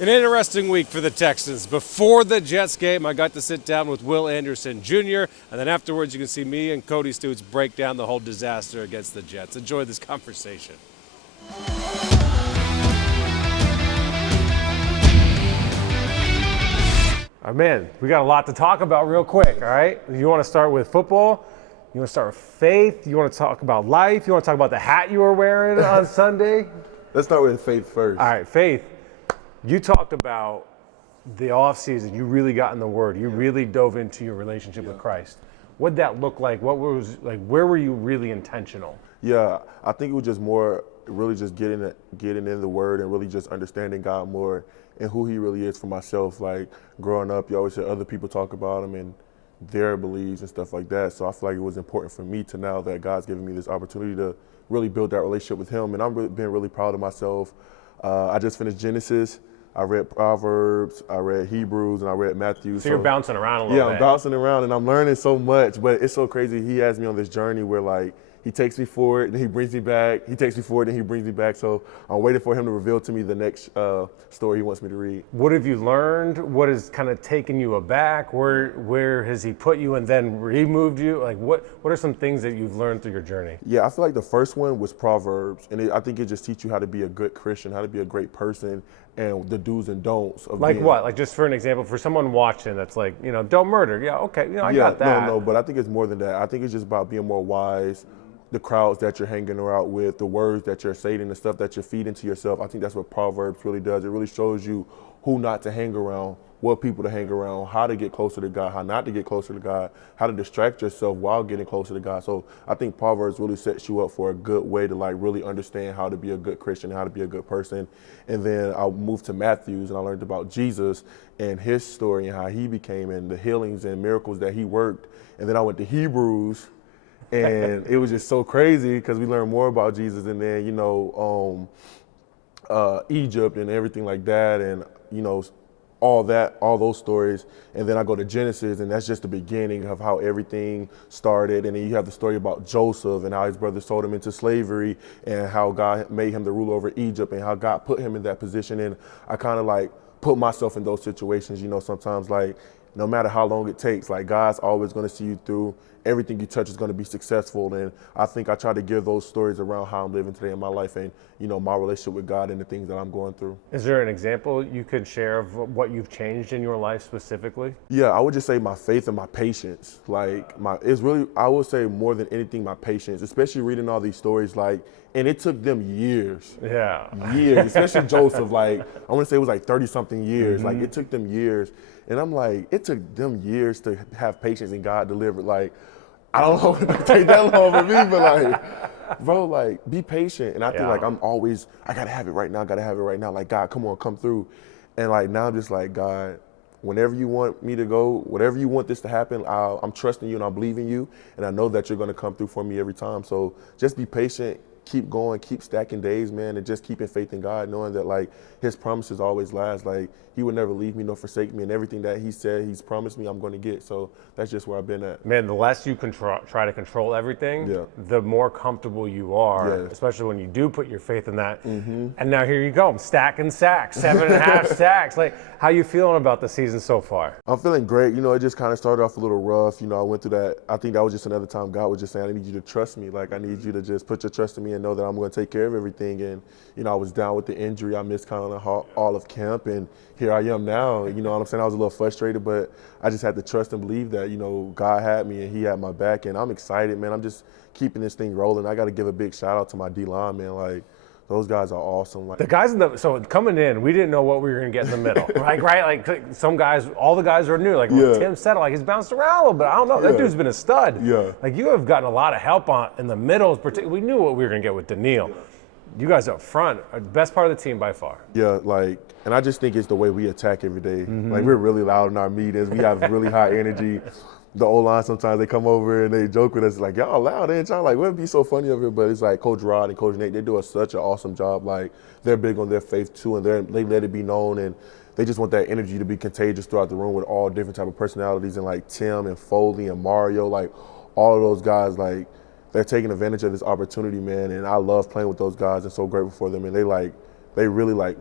An interesting week for the Texans. Before the Jets game, I got to sit down with Will Anderson Jr., and then afterwards you can see me and Cody Stutes break down the whole disaster against the Jets. Enjoy this conversation. All right, man, we got a lot to talk about real quick, all right? You want to start with football? You want to start with faith? You want to talk about life? You want to talk about the hat you were wearing on Sunday? Let's start with faith first. All right, faith. You talked about the offseason. You really got in the Word. You really dove into your relationship with Christ. What'd that look like? What was like? Where were you really intentional? Yeah, I think it was just more really just getting in the Word and really just understanding God more and who He really is for myself. Like growing up, you always hear other people talk about Him and their beliefs and stuff like that. So I feel like it was important for me to now that God's given me this opportunity to really build that relationship with Him. And I'm been really proud of myself. I just finished Genesis. I read Proverbs, I read Hebrews, and I read Matthew. So you're bouncing around a little bit. Yeah, I'm bouncing around, and I'm learning so much. But it's so crazy. He has me on this journey where, like, He takes me forward, then He brings me back. He takes me forward, then He brings me back. So I'm waiting for Him to reveal to me the next story He wants me to read. What have you learned? What has kind of taken you aback? Where has He put you and then removed you? Like, what are some things that you've learned through your journey? Yeah, I feel like the first one was Proverbs, and I think it just teaches you how to be a good Christian, how to be a great person, and the do's and don'ts of like what? Like just for an example, for someone watching that's like, don't murder. Yeah, okay, I got that. No, but I think it's more than that. I think it's just about being more wise, the crowds that you're hanging around with, the words that you're saying, the stuff that you're feeding to yourself. I think that's what Proverbs really does. It really shows you who not to hang around, what people to hang around, how to get closer to God, how not to get closer to God, how to distract yourself while getting closer to God. So I think Proverbs really sets you up for a good way to like really understand how to be a good Christian, how to be a good person. And then I moved to Matthews and I learned about Jesus and His story and how He became and the healings and miracles that He worked. And then I went to Hebrews and it was just so crazy because we learned more about Jesus and then, Egypt and everything like that and, all those stories. And then I go to Genesis, and that's just the beginning of how everything started. And then you have the story about Joseph and how his brothers sold him into slavery and how God made him the ruler over Egypt and how God put him in that position. And I kind of like put myself in those situations, sometimes like no matter how long it takes, like God's always going to see you through. Everything you touch is going to be successful. And I think I try to give those stories around how I'm living today in my life and, my relationship with God and the things that I'm going through. Is there an example you could share of what you've changed in your life specifically? Yeah, I would just say my faith and my patience. Like it's really, I would say more than anything, my patience, especially reading all these stories, and it took them years. Yeah. Years, especially Joseph, I want to say it was like 30 something years. Like it took them years. And I'm like, it took them years to have patience and God delivered. Like, I don't know if it take that long for me, but bro, be patient. And I think I'm always, I gotta have it right now, Like, God, come on, come through. And now I'm just like, God, whenever you want me to go, whatever you want this to happen, I'm trusting you and I believe in you. And I know that you're gonna come through for me every time. So just be patient. Keep going, keep stacking days, man, and just keeping faith in God, knowing that His promises always last. He would never leave me nor forsake me, and everything that He said He's promised me, I'm going to get. So that's just where I've been at. Man, the less you try to control everything, the more comfortable you are, especially when you do put your faith in that. Mm-hmm. And now here you go, I'm stacking sacks, 7.5 sacks. How you feeling about the season so far? I'm feeling great. It just kind of started off a little rough. I went through that. I think that was just another time God was just saying, I need you to trust me. I need you to just put your trust in me and know that I'm going to take care of everything. And, I was down with the injury. I missed kind of all of camp. And here I am now. You know what I'm saying? I was a little frustrated, but I just had to trust and believe that, God had me and He had my back. And I'm excited, man. I'm just keeping this thing rolling. I got to give a big shout out to my D-line, man. Those guys are awesome. The guys so coming in, we didn't know what we were going to get in the middle. right? Some guys, all the guys are new. Tim said, he's bounced around a little bit. I don't know. That dude's been a stud. Yeah. You have gotten a lot of help in the middle. We knew what we were going to get with Daniil. Yeah. You guys up front are the best part of the team by far. Yeah, and I just think it's the way we attack every day. Mm-hmm. We're really loud in our meetings. We have really high energy. The O-line, sometimes they come over and they joke with us y'all loud, ain't y'all? Wouldn't it be so funny of it? But it's Coach Rod and Coach Nate, they do such an awesome job. They're big on their faith too, and they let it be known, and they just want that energy to be contagious throughout the room with all different type of personalities, and Tim and Foley and Mario, all of those guys, they're taking advantage of this opportunity, man, and I love playing with those guys and so grateful for them, and they really like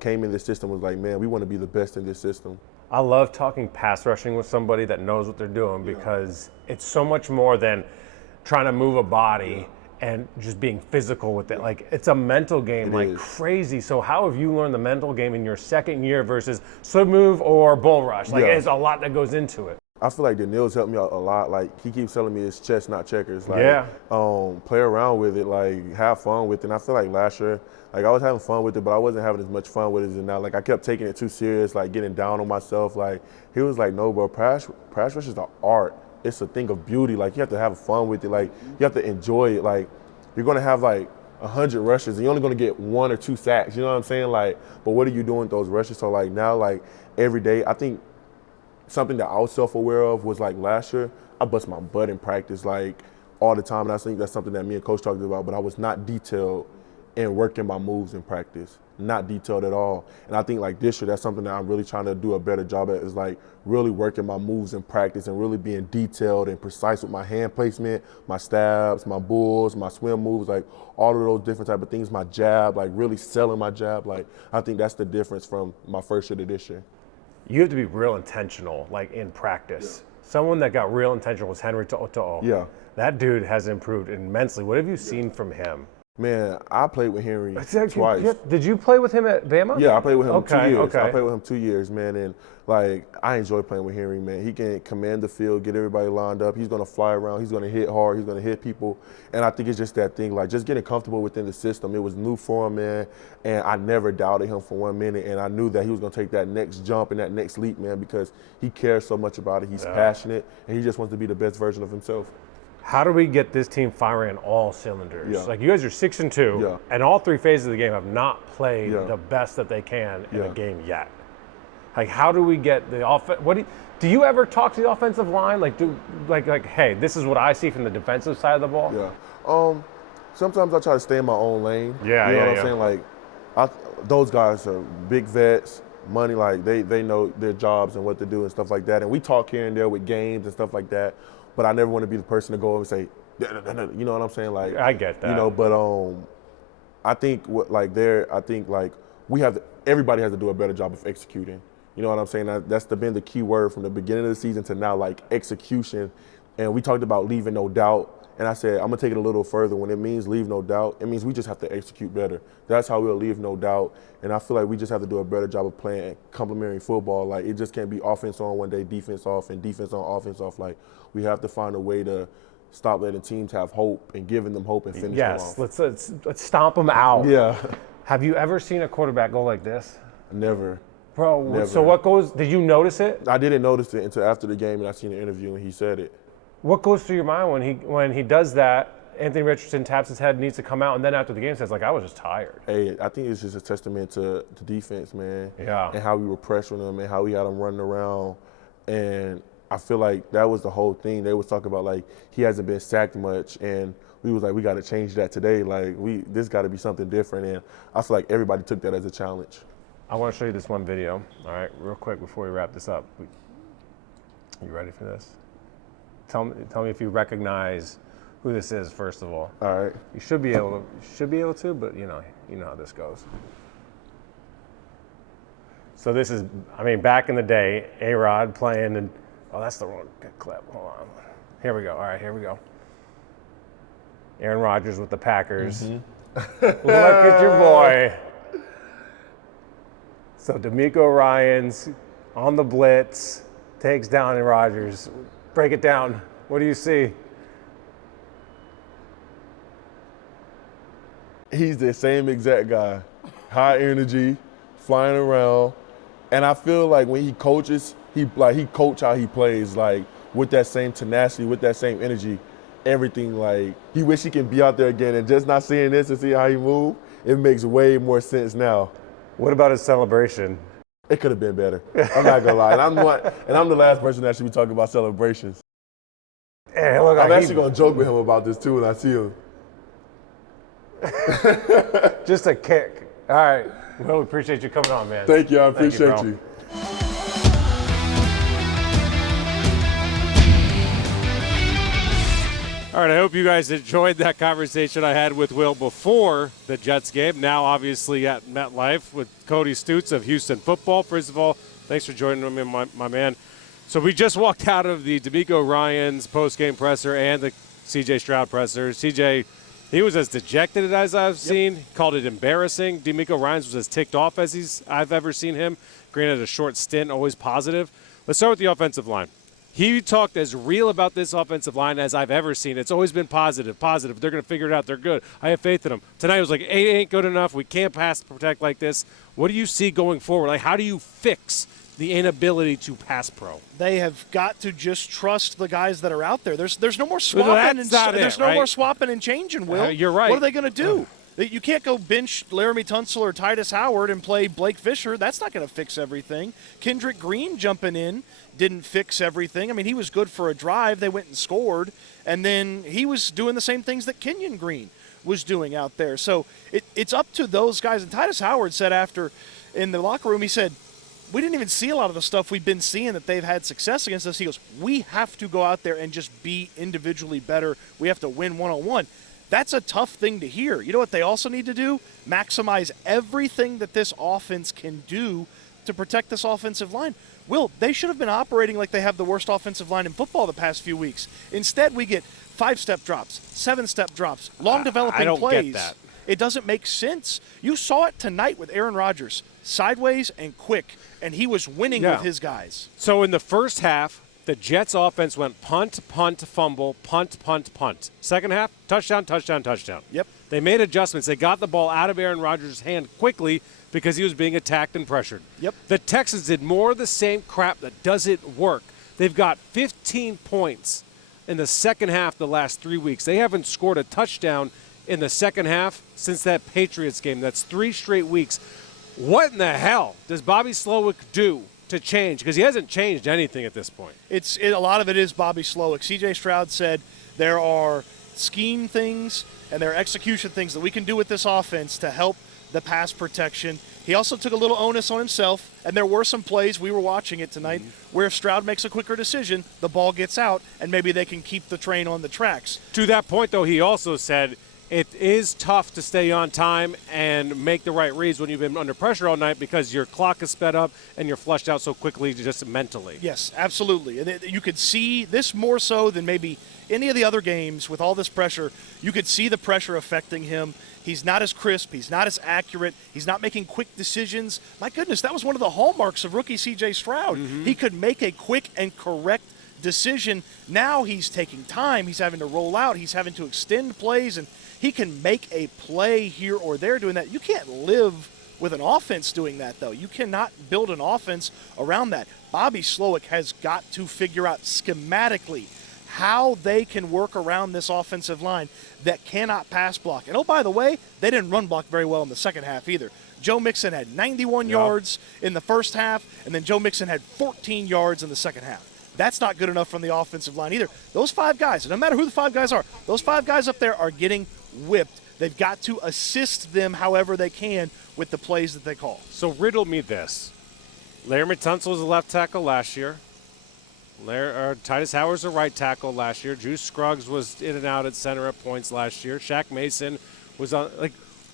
came in this system was like, man, we want to be the best in this system. I love talking pass rushing with somebody that knows what they're doing because it's so much more than trying to move a body and just being physical with it. Like, it's a mental game like crazy. So how have you learned the mental game in your second year versus slip move or bull rush? Like, there's a lot that goes into it. I feel like Daniil's helped me out a lot. Like, he keeps telling me it's chess, not checkers. Like, play around with it, like, have fun with it. And I feel like last year, like, I was having fun with it, but I wasn't having as much fun with it as now. Like, I kept taking it too serious, like, getting down on myself. Like, he was like, no, bro, pass rush is an art. It's a thing of beauty. Like, you have to have fun with it. Like, you have to enjoy it. Like, you're going to have, like, 100 rushes, and you're only going to get 1 or 2 sacks. You know what I'm saying? Like, but what are you doing with those rushes? So, like, now, like, every day, I think something that I was self-aware of was, like, last year, I bust my butt in practice, like, all the time. And I think that's something that me and Coach talked about, but I was not detailed in working my moves in practice. Not detailed at all. And I think, like, this year, that's something that I'm really trying to do a better job at, is, like, really working my moves in practice and really being detailed and precise with my hand placement, my stabs, my bulls, my swim moves, like, all of those different type of things, my jab, like, really selling my jab. Like, I think that's the difference from my first year to this year. You have to be real intentional, like, in practice. Someone that got real intentional was Henry To'o. Yeah. That dude has improved immensely. What have you seen from him? Man, I played with Henry twice. Did you play with him at Bama? Yeah, I played with him 2 years. I played with him 2 years, man, and like I enjoy playing with Henry, man. He can command the field, get everybody lined up. He's gonna fly around. He's gonna hit hard. He's gonna hit people, and I think it's just that thing, like just getting comfortable within the system. It was new for him, man, and I never doubted him for 1 minute, and I knew that he was gonna take that next jump and that next leap, man, because he cares so much about it. He's passionate, and he just wants to be the best version of himself. How do we get this team firing on all cylinders? Like, you guys are 6-2, and all 3 phases of the game have not played the best that they can in a game yet. Like, how do we get the offense? Do you ever talk to the offensive line? Like, hey, this is what I see from the defensive side of the ball? Yeah. Sometimes I try to stay in my own lane. You know what I'm saying? Like, those guys are big vets, money, like they know their jobs and what to do and stuff like that. And we talk here and there with games and stuff like that. But I never want to be the person to go over and say, you know what I'm saying? Like, I get that. You know, but I think everybody has to do a better job of executing. You know what I'm saying? That's been the key word from the beginning of the season to now, like execution. And we talked about leaving no doubt. And I said, I'm going to take it a little further. When it means leave no doubt, it means we just have to execute better. That's how we'll leave no doubt. And I feel like we just have to do a better job of playing complementary football. Like, it just can't be offense on one day, defense off, and defense on, offense off. Like, we have to find a way to stop letting teams have hope and giving them hope and finish them off. Let's stomp them out. Yeah. Have you ever seen a quarterback go like this? Never. Bro, Never. So did you notice it? I didn't notice it until after the game, and I seen the interview, and he said it. What goes through your mind when he does that? Anthony Richardson taps his head, needs to come out, and then after the game says, like, I was just tired. Hey, I think it's just a testament to defense, man. Yeah. And how we were pressuring them and how we had them running around. And I feel like that was the whole thing. They was talking about, like, he hasn't been sacked much, and we was like, we got to change that today. Like, this got to be something different. And I feel like everybody took that as a challenge. I want to show you this one video, all right, real quick before we wrap this up. You ready for this? Tell me if you recognize who this is, first of all. All right. You should be able to, but you know how this goes. So this is, back in the day, A-Rod playing, and that's the wrong clip. Hold on. Here we go. All right, here we go. Aaron Rodgers with the Packers. Mm-hmm. Look at your boy. So D'Amico Ryans on the blitz, takes down Aaron Rodgers. Break it down. What do you see? He's the same exact guy. High energy, flying around. And I feel like when he coaches, he coach how he plays, like with that same tenacity, with that same energy, everything. Like, he wish he can be out there again, and just not seeing this and see how he move, it makes way more sense now. What about his celebration? It could have been better. I'm not gonna lie. And I'm the last person that should be talking about celebrations. Hey, look, I'm actually gonna joke with him about this too when I see him. Just a kick. All right. Well, we appreciate you coming on, man. Thank you. I appreciate you. All right, I hope you guys enjoyed that conversation I had with Will before the Jets game. Now, obviously, at MetLife with Cody Stutes of Houston Football. First of all, thanks for joining me, my man. So we just walked out of the D'Amico Ryans post-game presser and the C.J. Stroud presser. C.J., he was as dejected as I've seen. He called it embarrassing. D'Amico Ryans was as ticked off as I've ever seen him. Granted, a short stint, always positive. Let's start with the offensive line. He talked as real about this offensive line as I've ever seen. It's always been positive. They're going to figure it out. They're good. I have faith in them. Tonight it was like, it ain't good enough. We can't pass protect like this. What do you see going forward? Like, how do you fix the inability to pass pro? They have got to just trust the guys that are out there. There's no more swapping more swapping and changing, Will. You're right. What are they going to do? You can't go bench Laramie Tunsil or Titus Howard and play Blake Fisher. That's not going to fix everything. Kendrick Green jumping in didn't fix everything. I mean, he was good for a drive. They went and scored, and then he was doing the same things that Kenyon Green was doing out there. So it's up to those guys. And Titus Howard said after in the locker room, he said, we didn't even see a lot of the stuff we've been seeing that they've had success against us. He goes, we have to go out there and just be individually better. We have to win one-on-one. That's a tough thing to hear. You know what they also need to do? Maximize everything that this offense can do to protect this offensive line. Will, they should have been operating like they have the worst offensive line in football the past few weeks. Instead, we get 5-step drops, 7-step drops, long developing I don't plays. Get that. It doesn't make sense. You saw it tonight with Aaron Rodgers, sideways and quick, and he was winning with his guys. So in the first half, the Jets offense went punt, punt, fumble, punt, punt, punt. Second half, touchdown, touchdown, touchdown. Yep. They made adjustments. They got the ball out of Aaron Rodgers' hand quickly because he was being attacked and pressured. Yep. The Texans did more of the same crap that doesn't work. They've got 15 points in the second half the last 3 weeks. They haven't scored a touchdown in the second half since that Patriots game. That's 3 straight weeks. What in the hell does Bobby Slowick do to change? Because he hasn't changed anything at this point. A lot of it is Bobby Slowick. C.J. Stroud said there are scheme things and there are execution things that we can do with this offense to help the pass protection. He also took a little onus on himself, and there were some plays, we were watching it tonight, where if Stroud makes a quicker decision, the ball gets out, and maybe they can keep the train on the tracks. To that point, though, he also said it is tough to stay on time and make the right reads when you've been under pressure all night because your clock is sped up and you're flushed out so quickly just mentally. Yes, absolutely. And you could see this more so than maybe any of the other games with all this pressure. You could see the pressure affecting him. He's not as crisp. He's not as accurate. He's not making quick decisions. My goodness, that was one of the hallmarks of rookie C.J. Stroud. He could make a quick and correct decision. Now he's taking time. He's having to roll out. He's having to extend plays, and he can make a play here or there doing that. You can't live with an offense doing that, though. You cannot build an offense around that. Bobby Slowick has got to figure out schematically how they can work around this offensive line that cannot pass block. And, oh, by the way, they didn't run block very well in the second half either. Joe Mixon had 91 yards in the first half, and then Joe Mixon had 14 yards in the second half. That's not good enough from the offensive line either. Those 5 guys, no matter who the 5 guys are, those 5 guys up there are getting whipped. They've got to assist them however they can with the plays that they call. So riddle me this. Laramie Tunsil was a left tackle last year. Titus Howard's a right tackle last year. Juice Scruggs was in and out at center at points last year. Shaq Mason was on,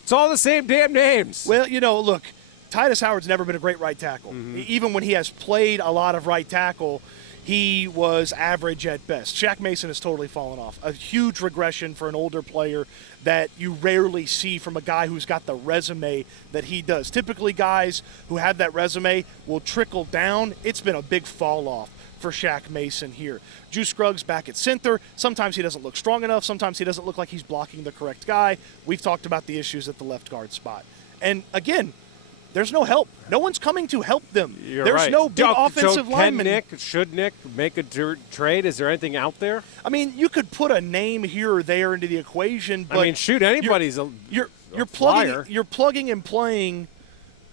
it's all the same damn names. Well, look, Titus Howard's never been a great right tackle. Even when he has played a lot of right tackle, he was average at best. Shaq Mason has totally fallen off. A huge regression for an older player that you rarely see from a guy who's got the resume that he does. Typically, guys who have that resume will trickle down. It's been a big fall off for Shaq Mason here. Juice Scruggs back at center. Sometimes he doesn't look strong enough. Sometimes he doesn't look like he's blocking the correct guy. We've talked about the issues at the left guard spot. And again, there's no help. No one's coming to help them. There's right. No big offensive lineman. Should Nick make a trade? Is there anything out there? I mean, you could put a name here or there into the equation, but anybody's you're plugging and playing,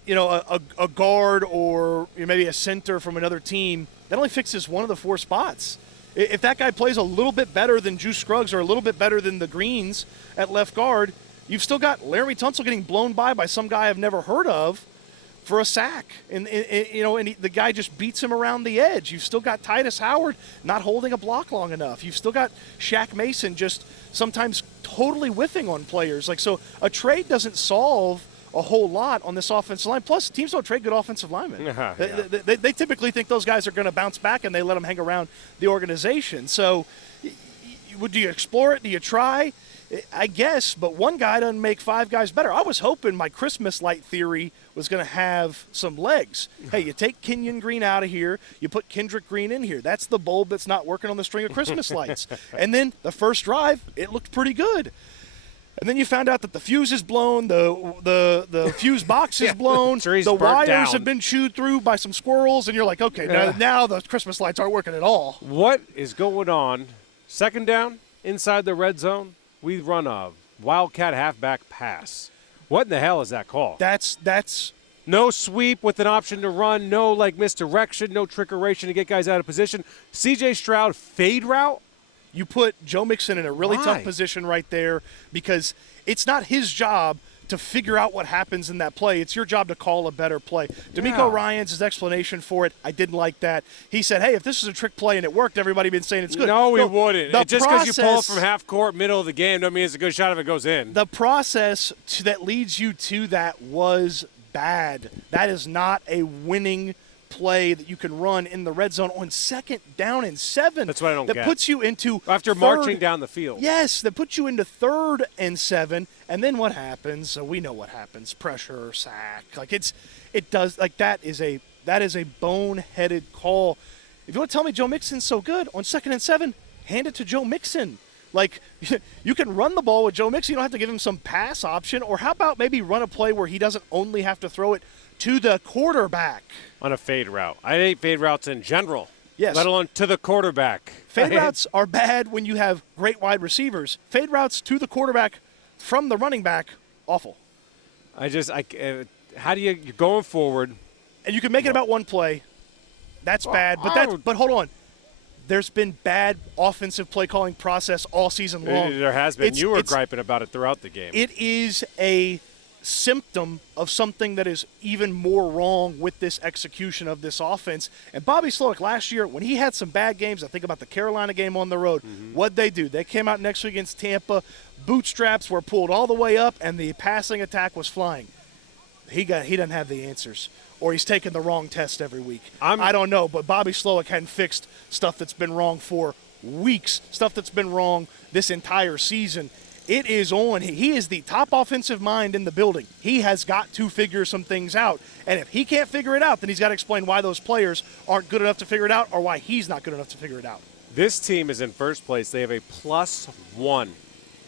a guard or maybe a center from another team. That only fixes one of the 4 spots. If that guy plays a little bit better than Juice Scruggs or a little bit better than the Greens at left guard, you've still got Laramie Tunsil getting blown by some guy I've never heard of for a sack, and the guy just beats him around the edge. You've still got Titus Howard not holding a block long enough. You've still got Shaq Mason just sometimes totally whiffing on players. So a trade doesn't solve a whole lot on this offensive line. Plus, teams don't trade good offensive linemen. Yeah. They typically think those guys are going to bounce back, and they let them hang around the organization. So do you explore it? Do you try? I guess, but one guy doesn't make 5 guys better. I was hoping my Christmas light theory was going to have some legs. Hey, you take Kenyon Green out of here, you put Kendrick Green in here. That's the bulb that's not working on the string of Christmas lights. And then the first drive, it looked pretty good. And then you found out that the fuse is blown, the fuse box is blown, the wires have been chewed through by some squirrels, and you're like, okay, now the Christmas lights aren't working at all. What is going on? Second down, inside the red zone, we run a wildcat halfback pass. What in the hell is that call? That's no sweep with an option to run, no misdirection, no trickeration to get guys out of position. C.J. Stroud fade route. You put Joe Mixon in a really tough position right there because it's not his job to figure out what happens in that play. It's your job to call a better play. D'Amico Ryans' explanation for it, I didn't like that. He said, hey, if this is a trick play and it worked, everybody been saying it's good. No, we wouldn't. Just because you pull it from half court, middle of the game, doesn't mean it's a good shot if it goes in. The process that leads you to that was bad. That is not a winning play that you can run in the red zone on 2nd down and 7. That's what I don't get. That puts you into after marching down the field. Yes, that puts you into 3rd and 7, and then what happens? So we know what happens: pressure, sack. That is a boneheaded call. If you want to tell me Joe Mixon's so good on 2nd and 7, hand it to Joe Mixon. You can run the ball with Joe Mixon. You don't have to give him some pass option. Or how about maybe run a play where he doesn't only have to throw it to the quarterback on a fade route. I hate fade routes in general. Yes. Let alone to the quarterback. Fade routes are bad when you have great wide receivers. Fade routes to the quarterback from the running back, awful. How do you're going forward? And you can make it about one play. That's bad. But hold on. There's been bad offensive play calling process all season long. There has been. You were griping about it throughout the game. It is a symptom of something that is even more wrong with this execution of this offense. And Bobby Slowick last year, when he had some bad games, I think about the Carolina game on the road, what'd they do? They came out next week against Tampa, bootstraps were pulled all the way up, and the passing attack was flying. He doesn't have the answers, or he's taking the wrong test every week. I don't know, but Bobby Slowick hadn't fixed stuff that's been wrong for weeks, stuff that's been wrong this entire season. It is on. He is the top offensive mind in the building. He has got to figure some things out. And if he can't figure it out, then he's got to explain why those players aren't good enough to figure it out or why he's not good enough to figure it out. This team is in first place. They have a +1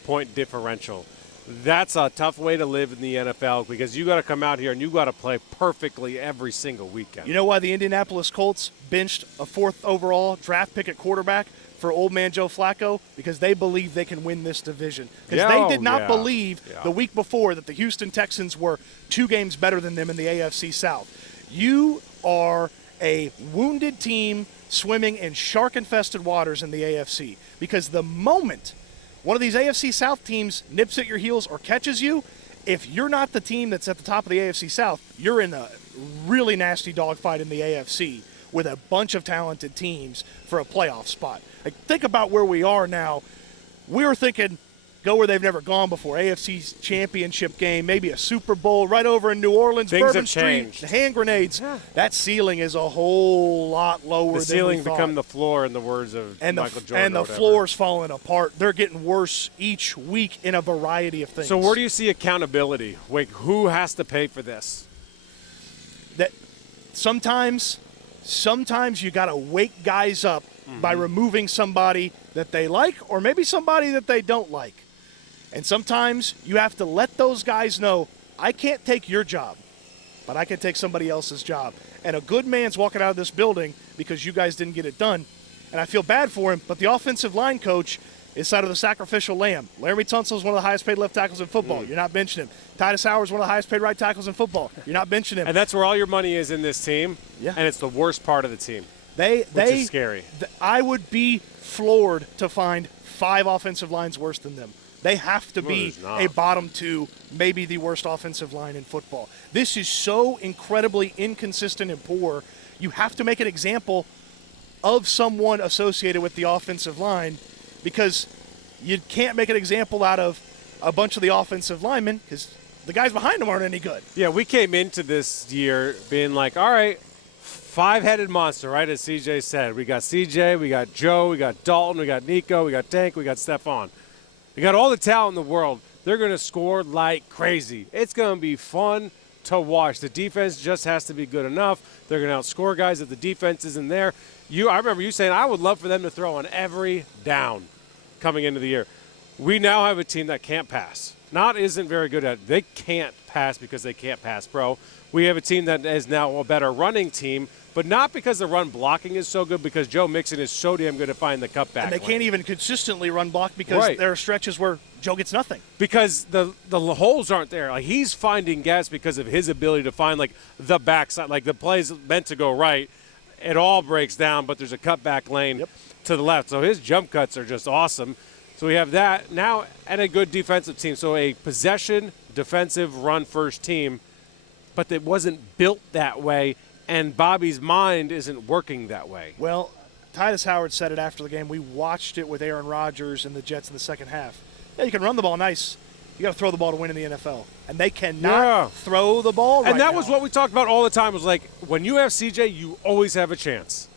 point differential. That's a tough way to live in the NFL because you got to come out here and you got to play perfectly every single weekend. You know why the Indianapolis Colts benched a 4th overall draft pick at quarterback for old man Joe Flacco? Because they believe they can win this division. Because they did not believe the week before that the Houston Texans were 2 games better than them in the AFC South. You are a wounded team swimming in shark-infested waters in the AFC. Because the moment one of these AFC South teams nips at your heels or catches you, if you're not the team that's at the top of the AFC South, you're in a really nasty dogfight in the AFC with a bunch of talented teams for a playoff spot. Think about where we are now. We were thinking go where they've never gone before. AFC's championship game, maybe a Super Bowl right over in New Orleans, Things Bourbon have Street, changed. hand grenades. Yeah. That ceiling is a whole lot lower than we thought. The ceiling become the floor in the words of Michael Jordan. And the floor's falling apart. They're getting worse each week in a variety of things. So where do you see accountability? Who has to pay for this? That sometimes you got to wake guys up by removing somebody that they like or maybe somebody that they don't like. And sometimes you have to let those guys know, I can't take your job, but I can take somebody else's job. And a good man's walking out of this building because you guys didn't get it done. And I feel bad for him, but the offensive line coach is side of the sacrificial lamb. Laramie Tunsil is one of the highest paid left tackles in football. You're not benching him. Titus Howard is one of the highest paid right tackles in football. You're not benching him. And that's where all your money is in this team. Yeah. And it's the worst part of the team. Which is scary. I would be floored to find 5 offensive lines worse than them. They have to be a bottom 2, maybe the worst offensive line in football. This is so incredibly inconsistent and poor. You have to make an example of someone associated with the offensive line, because you can't make an example out of a bunch of the offensive linemen because the guys behind them aren't any good. Yeah, we came into this year being like, all right, 5-headed monster, right, as CJ said. We got CJ, we got Joe, we got Dalton, we got Nico, we got Tank, we got Stephon. We got all the talent in the world. They're going to score like crazy. It's going to be fun to watch. The defense just has to be good enough. They're going to outscore guys if the defense isn't there. I remember you saying, I would love for them to throw on every down coming into the year. We now have a team that can't pass. Isn't very good at it. They can't pass because they can't pass, bro. We have a team that is now a better running team, but not because the run blocking is so good, because Joe Mixon is so damn good at finding the cutback. And they can't even consistently run block because there are stretches where Joe gets nothing. Because the holes aren't there. Like, he's finding gaps because of his ability to find, like, the backside. Like, the play's meant to go right. It all breaks down, but there's a cutback lane to the left. So his jump cuts are just awesome. So we have that now, and a good defensive team. So a possession, defensive, run-first team, but it wasn't built that way, and Bobby's mind isn't working that way. Well, Titus Howard said it after the game. We watched it with Aaron Rodgers and the Jets in the second half. Yeah, you can run the ball nice. You got to throw the ball to win in the NFL. And they cannot throw the ball right now. And that was what we talked about all the time. It was like, when you have CJ, you always have a chance.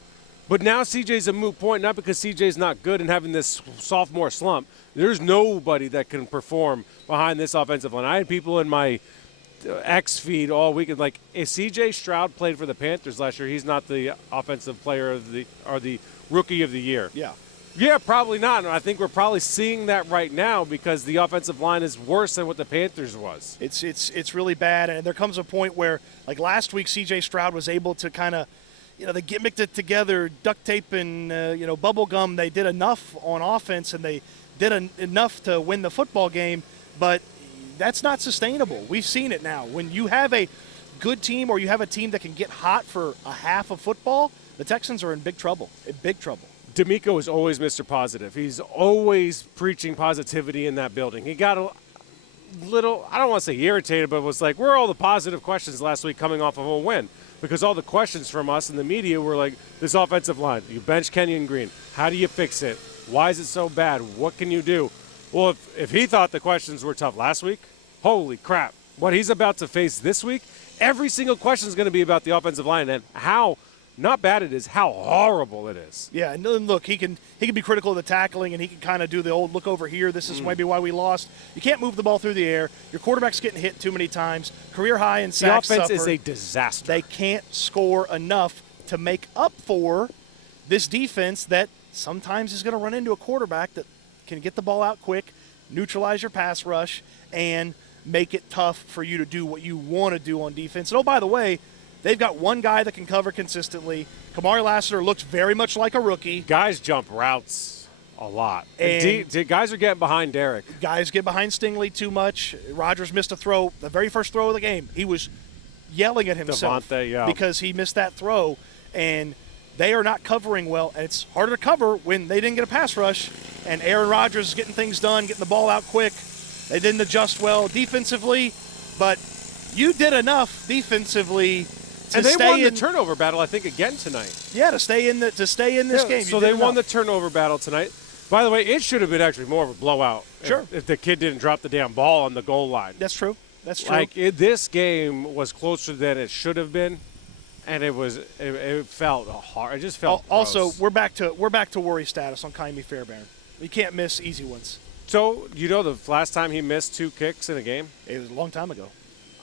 But now CJ's a moot point, not because CJ's not good and having this sophomore slump. There's nobody that can perform behind this offensive line. I had people in my X feed all weekend like, if CJ Stroud played for the Panthers last year, he's not the offensive player of the rookie of the year. Yeah, probably not. And I think we're probably seeing that right now because the offensive line is worse than what the Panthers was. It's really bad, and there comes a point where, like last week, CJ Stroud was able to kind of, they gimmicked it together, duct tape and bubble gum. They did enough on offense, and they did enough to win the football game, but that's not sustainable. We've seen it now. When you have a good team or you have a team that can get hot for a half of football, the Texans are in big trouble. D'Amico is always Mr. Positive. He's always preaching positivity in that building. He got a little, I don't want to say irritated, but was like, where are all the positive questions last week coming off of a win? Because all the questions from us in the media were like, this offensive line, you bench Kenyon Green. How do you fix it? Why is it so bad? What can you do? Well, if he thought the questions were tough last week, holy crap. What he's about to face this week, every single question is going to be about the offensive line and how not bad it is, how horrible it is. Yeah, and look, he can be critical of the tackling, and he can kind of do the old look over here. This is maybe why we lost. You can't move the ball through the air. Your quarterback's getting hit too many times. Career high in sacks. The offense is a disaster. They can't score enough to make up for this defense that sometimes is going to run into a quarterback that can get the ball out quick, neutralize your pass rush, and make it tough for you to do what you want to do on defense. And, oh, by the way, they've got one guy that can cover consistently. Kamari Lassiter looks very much like a rookie. Guys jump routes a lot. And guys are getting behind Derek. Guys get behind Stingley too much. Rodgers missed a throw. The very first throw of the game, he was yelling at himself because he missed that throw. And they are not covering well. And it's harder to cover when they didn't get a pass rush. And Aaron Rodgers is getting things done, getting the ball out quick. They didn't adjust well defensively. But you did enough defensively. And they won the turnover battle, I think, again tonight. Yeah, to stay in this game. So they won the turnover battle tonight. By the way, it should have been actually more of a blowout. Sure. If the kid didn't drop the damn ball on the goal line. That's true. Like, this game was closer than it should have been, and it felt hard. It just felt gross. Also, we're back to worry status on Kaimi Fairbairn. You can't miss easy ones. So, the last time he missed 2 kicks in a game? It was a long time ago.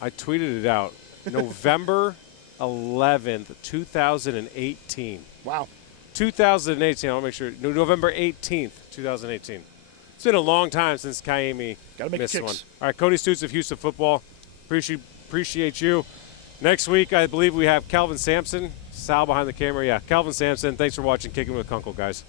I tweeted it out. November 11th, 2018. Wow. 2018. I'll make sure. November 18th, 2018. It's been a long time since Kaimi missed one. All right, Cody Stutes of Houston Football. Appreciate you. Next week, I believe we have Calvin Sampson. Sal behind the camera. Yeah, Calvin Sampson. Thanks for watching Kicking with Kunkel, guys.